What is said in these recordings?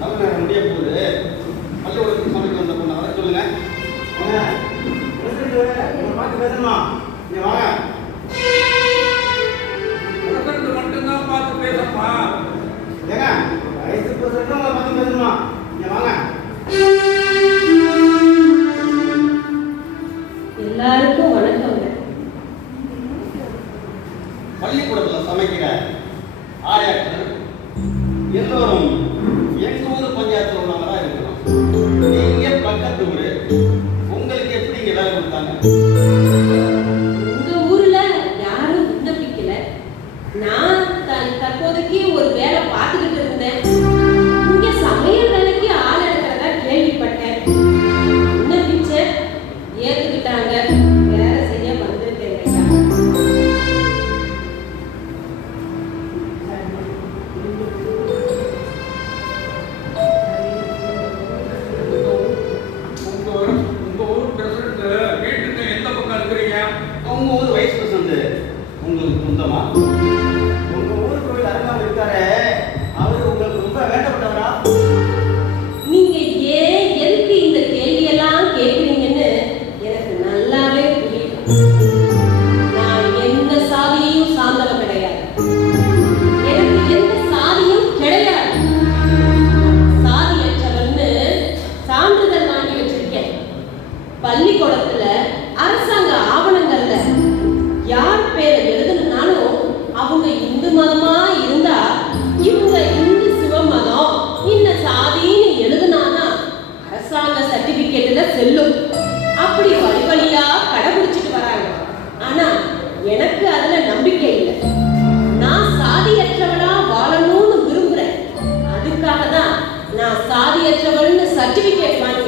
நல்ல நேரம் முடிய போகுது. பள்ளிக்கூடத்துக்கு சமைக்க வந்த பொண்ணு அதை சொல்லுங்க. நீ வாங்க. மட்டும்தான் பார்த்து பேசணுமா? ஏங்க வயசு பிரசன்னா não. எனக்கு அதுல நம்பிக்கை இல்லை. நான் சாதியற்றவனா வாழணும்னு விரும்புறேன். அதுக்காக தான் நான் சாதியற்றவள்னு சர்டிபிகேட் வாங்கி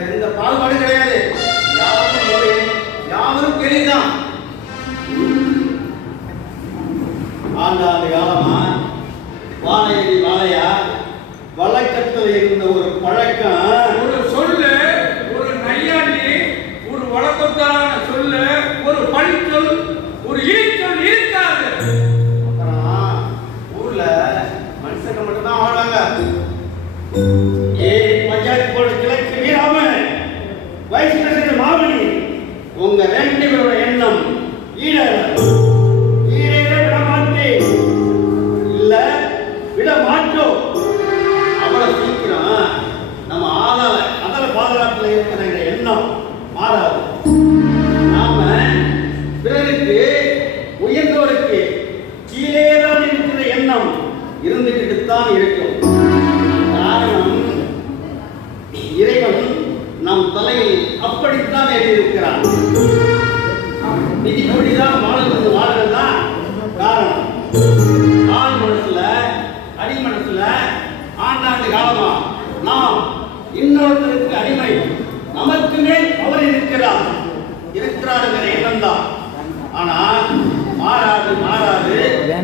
எந்த பாகுபாடும் கிடையாது. யாரும் ஒரே யாவரும் கேள்விதான் ஆண்டாண்டு காலமா வாழையடி வாழையா வழக்கத்தில் இருந்த ஒரு பழக்கம் இன்னொருத்தருக்கு அடிமை. நமக்கு மேல் அவர் இருக்கிறார். இருக்கிறாருங்கிற எண்ணம் தான். ஆனா மாறாது மாறாது.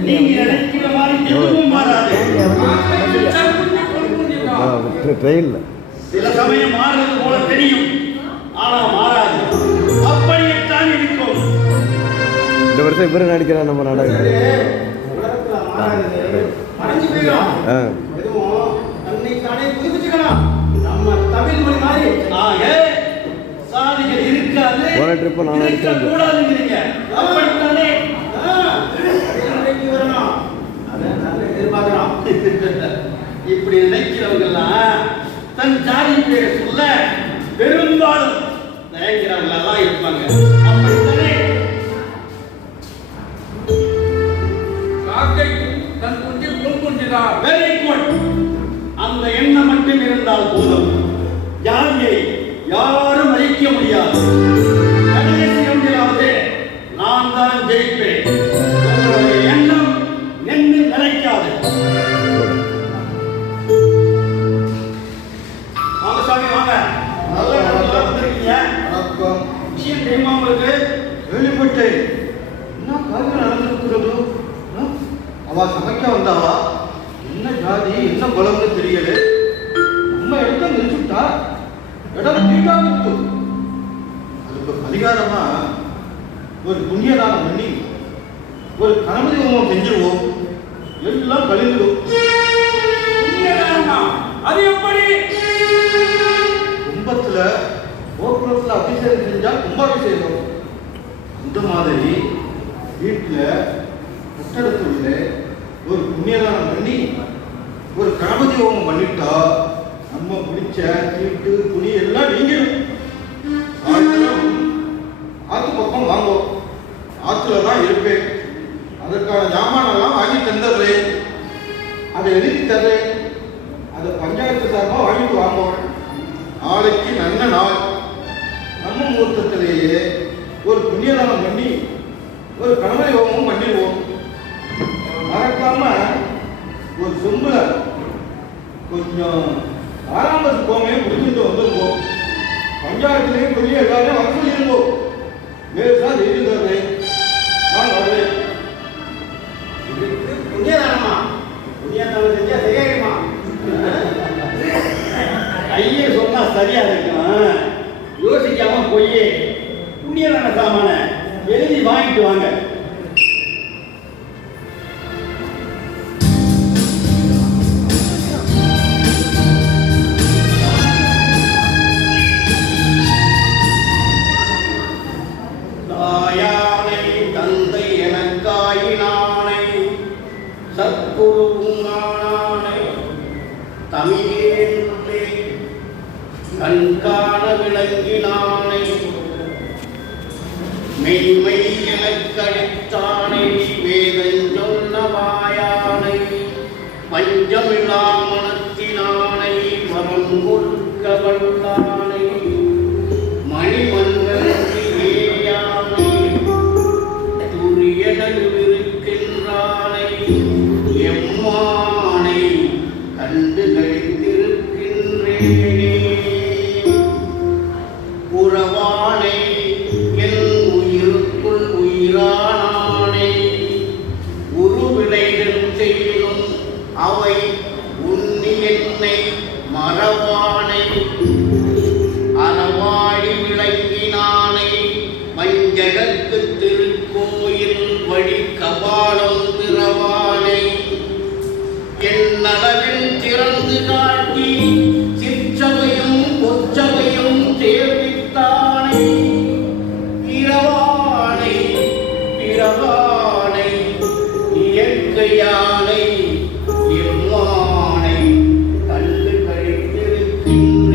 நீங்க நினைக்கிற மாதிரி எதுவும் மாறாது. சில சமயம் மாறுறது போல தெரியும். ஆனா மாறாது. அப்படியேத்தான் இருக்கும். இந்த வருஷம் இவரு நடிக்கிறார் நம்ம நாடகம் தமிழ் மொழி மாதிரி. ஆக சாதிகள் இருக்காது. போன trip நான் அடிச்சேன். கூடாதுங்கிறீங்க. அப்படித்தானே? வரணும். அதை நாங்க எதிர்பார்க்கிறோம். இப்படி நினைக்கிறவங்கெல்லாம் தன் ஜாதி பேரை சொல்ல பெரும்பாலும் நினைக்கிறவங்களா தான் இருப்பாங்க. அப்படித்தானே? காக்கை தன் குஞ்சு புல் குஞ்சுதான் வெரி குட் அந்த எண்ணம் மட்டும் இருந்தால் போதும். ஜாதியை யாரும் அழிக்க முடியாது. கடைசி ஒன்றிலாவது நான் தான் ஜெயிப்பேன். உங்களுடைய எண்ணம் நின்று நிலைக்காது. வாங்க சாமி வாங்க. நல்ல நல்லா வந்திருக்கீங்க. விஷயம் தெரியுமா உங்களுக்கு? கேள்விப்பட்டேன். என்ன காரியம் நடந்திருக்கிறது? ஆ? அவ சமைக்க வந்தாவா என்ன ஜாதி? என்ன பலம்னு தெரியல. ஒரு புண்ணியதானம் பண்ணி ஒரு கணபதி ஹோமம் செஞ்சிருவோம். எல்லாம் கழிந்துடும்? அது எப்படி? கும்பத்துல கோபுரத்துல அபிஷேகம் செஞ்சா கும்பாபிஷேகம். அந்த மாதிரி வீட்டுல கட்டடத்துல ஒரு புண்ணியதானம் பண்ணி ஒரு கணபதி ஹோமம் பண்ணிட்டா நம்ம பிடிச்ச தீட்டு துணி எல்லாம் நீங்கிடும் ஆத்து பக்கம் வாங்குவோம். ஆற்றுல தான் இருப்பேன். அதற்கான ஜாமானெல்லாம் வாங்கி தந்துடுறேன் அதை எழுதி தர்றேன் அதை பஞ்சாயத்து சார்பாக வாங்கிட்டு வாங்குவோம் நாளைக்கு நல்ல நாள். நம்ம முகூர்த்தத்திலேயே ஒரு புண்ணியதானம் பண்ணி ஒரு கணவரை ஹோமம் பண்ணிடுவோம். மறக்காம ஒரு சொம்புல கொஞ்சம் ஆறாம் பஸ் கோமையை முடிஞ்சுட்டு வந்துருவோம் பஞ்சாயத்துலேயும் சொல்லி எல்லாருமே வர கண்காண விளங்கினானை மெய்மை எனக்கடித்தானை Thank you.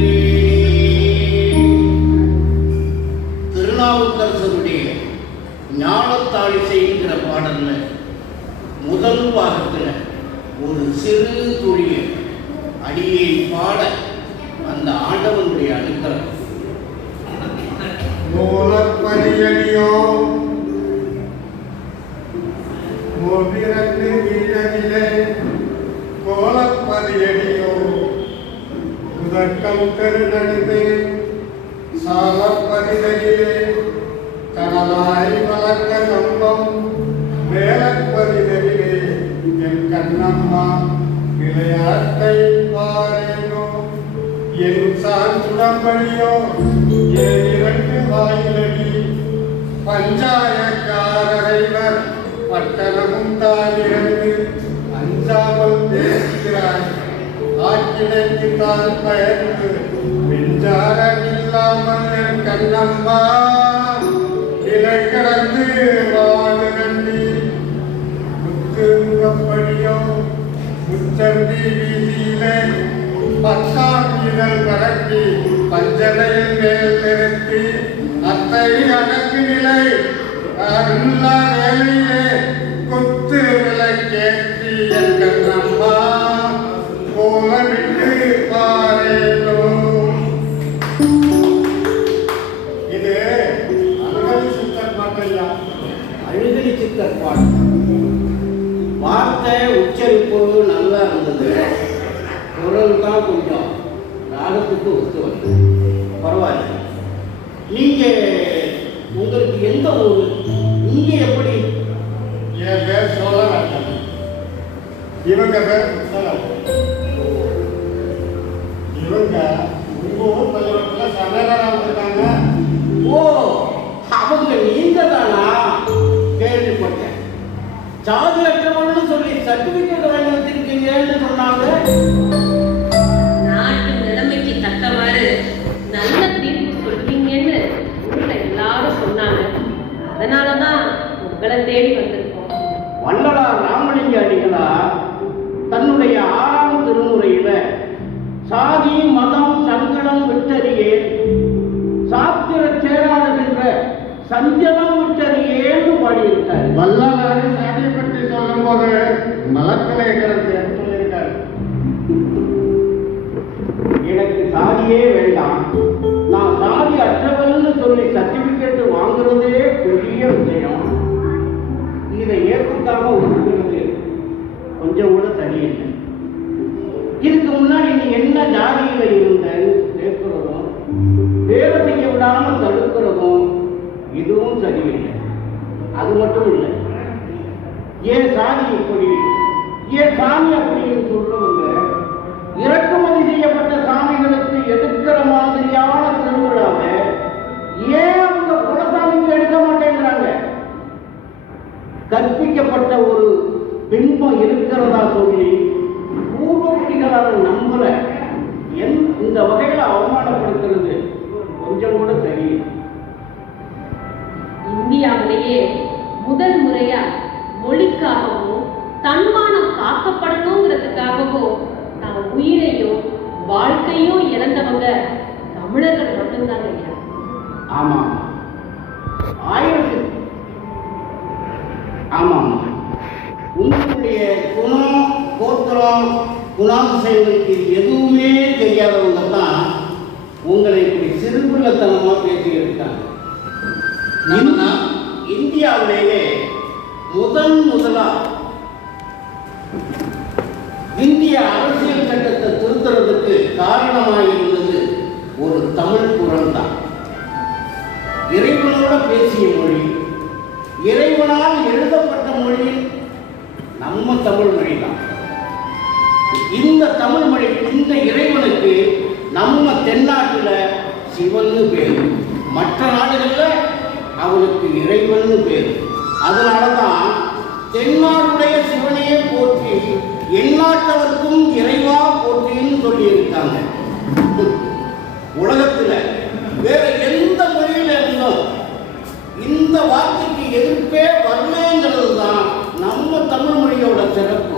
சாந்துடம்படியோ என் இரண்டு வாயிலடி பஞ்சாயக்காரரைவர் பட்டணமும் தானிருந்து அஞ்சாமல் பேசுகிறார் ஆக்கிடைக்கு தான் பயந்து மின்சாரம் இல்லாமல் என் கண்ணம்மா இலை கிடந்து வாடு முத்து முகப்படியோ முச்சந்தி வீதியிலே பத்தாம் இதழ் பரப்பி பஞ்சனையில் மேல் நிறுத்தி அத்தை அடக்கு நிலை அருளா வேலையிலே கொத்து விலை கேட்டி எங்கள் அம்மா. கோலமிட்டு பாரேனோ இது அனுமதி சித்தர் பாட்டையா அழுகலி சித்தர் பாட்டு. வார்த்தை உச்சரிப்பு குரல் தான் கொஞ்சம் ராகத்துக்கு ஒத்து வருது பரவாயில்ல. நீங்க உங்களுக்கு எந்த ஊர் நீங்க எப்படி என் பேர் சோழராஜன் இவங்க பேர் புத்தராஜன் சஞ்சலம் விட்டறியேன்னு பாடியிருக்காரு. வல்லலாறு சாதியை பற்றி சொல்லும்போது மலக்கலை கிடந்து சொல்லியிருக்காரு. எனக்கு சாதியே வேண்டாம். நான் சாதி அற்றவன்னு சொல்லி சர்டிபிகேட் வாங்குறதே பெரிய விஷயம். இதை ஏற்றுக்காம ஒதுக்குறது கொஞ்சம் கூட சரியில்லை. இதுக்கு முன்னாடி நீ என்ன ஜாதியில இருந்தன்னு கேட்கிறதும் வேலை செய்ய விடாம தடுக்கிறதும் இதுவும் சரியில்லை. அது மட்டும் இல்லை ஏன் சாதி இப்படி ஏன் சாமி அப்படின்னு சொல்றவங்க இறக்குமதி செய்யப்பட்ட சாமிகளுக்கு எதிர்க்கிற மாதிரியான திருவிழாவை ஏன் அவங்க குலசாமிக்கு எடுக்க மாட்டேங்கிறாங்க? கற்பிக்கப்பட்ட ஒரு பின்பம் இருக்கிறதா சொல்லி பூர்வக்குடிகளான நம்மள என் இந்த வகையில அவமானப்படுத்துறது கொஞ்சம் கூட இந்தியாவிலேயே முதல் முறையா மொழிக்காகவும் தன்மானம் காக்கப்படணுங்கிறதுக்காகவும் தான் உயிரையும் வாழ்க்கையும் இழந்தவங்க தமிழர்கள் மட்டும்தாங்க ஐயா. ஆமாம். ஆயிரத்து ஆமாம். உங்களுடைய குணம் கோத்திரம் குணாதிசயங்களுக்கு எதுவுமே தெரியாதவங்க தான் உங்களை இப்படி சிறுபிள்ளத்தனமா பேசிக்கிட்டு இருக்காங்க. இந்தியா இந்தியாவிலேயே முதன் முதலா இந்திய அரசியல் சட்டத்தை திருத்துறதுக்கு காரணமாக இருந்தது ஒரு தமிழ் குரல் தான் இறைவனோட பேசிய மொழி இறைவனால் எழுதப்பட்ட மொழி நம்ம தமிழ் மொழி தான் இந்த தமிழ் மொழி இந்த இறைவனுக்கு நம்ம தென்னாட்டுல சிவன்னு பேர் மற்ற நாடுகளில் அவனுக்கு இறைவன் பேர் அதனால தான் தென்னாடுடைய சிவனையே போற்றி எந்நாட்டவர்க்கும் இறைவா போற்றின்னு சொல்லியிருக்காங்க. உலகத்துல வேற எந்த மொழியில இருந்தும் இந்த வார்த்தைக்கு எதிர்ப்பே வரலங்கிறது தான் நம்ம தமிழ் மொழியோட சிறப்பு.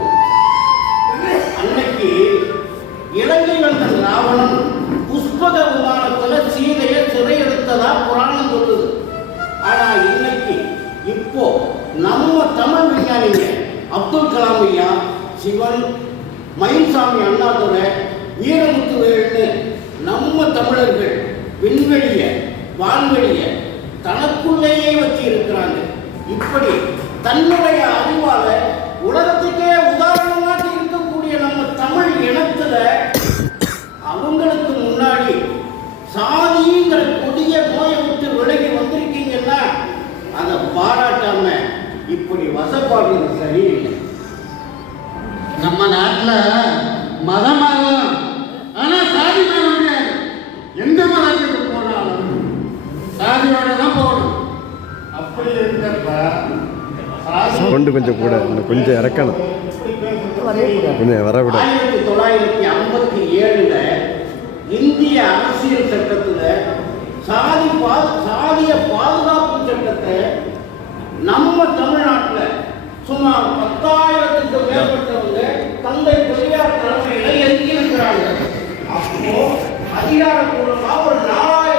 அன்னைக்கு இலங்கை வந்த ராவணன் புஷ்பக விமான இப்போ நம்ம தமிழ் விஞ்ஞானிங்க அப்துல் கலாம் ஐயா சிவன் மயில்சாமி அண்ணாதுரை வீரமுத்துவேல்னு நம்ம தமிழர்கள் விண்வெளிய வான்வெளிய தனக்குள்ளேயே வச்சு இருக்கிறாங்க. இப்படி தன்னுடைய அறிவால உலகத்துக்கே உதாரணமாக இருக்கக்கூடிய நம்ம தமிழ் இனத்துல அவங்களுக்கு முன்னாடி சாதிங்கிற கொடிய நோயை விட்டு விலகி அதை பாராட்டாம இப்படி வசப்பாடுறது சரியில்லை. நம்ம நாட்டுல மதம் மாறலாம் ஆனா சாதி முடியாது எந்த மதத்துக்கு போனாலும் சாதியோட தான் போகணும். அப்படி இருந்தப்ப சவுண்டு கொஞ்சம் கூட கொஞ்சம் இறக்கணும். கொஞ்சம் வரவிட ஆயிரத்தி தொள்ளாயிரத்தி ஐம்பத்தி ஏழுல இந்திய அரசியல் சட்டத்துல சாதி பா- சாதிய பாதுகாப்பு சட்டத்தை நம்ம தமிழ்நாட்டில் சுமார் பத்தாயிரத்துக்கு மேற்பட்டவங்க தந்தை பெரியார் தலைமையில எழுதியிருக்கிறாங்க அப்போ அதிகாரப்பூர்வமாக ஒரு நாலாயிரம்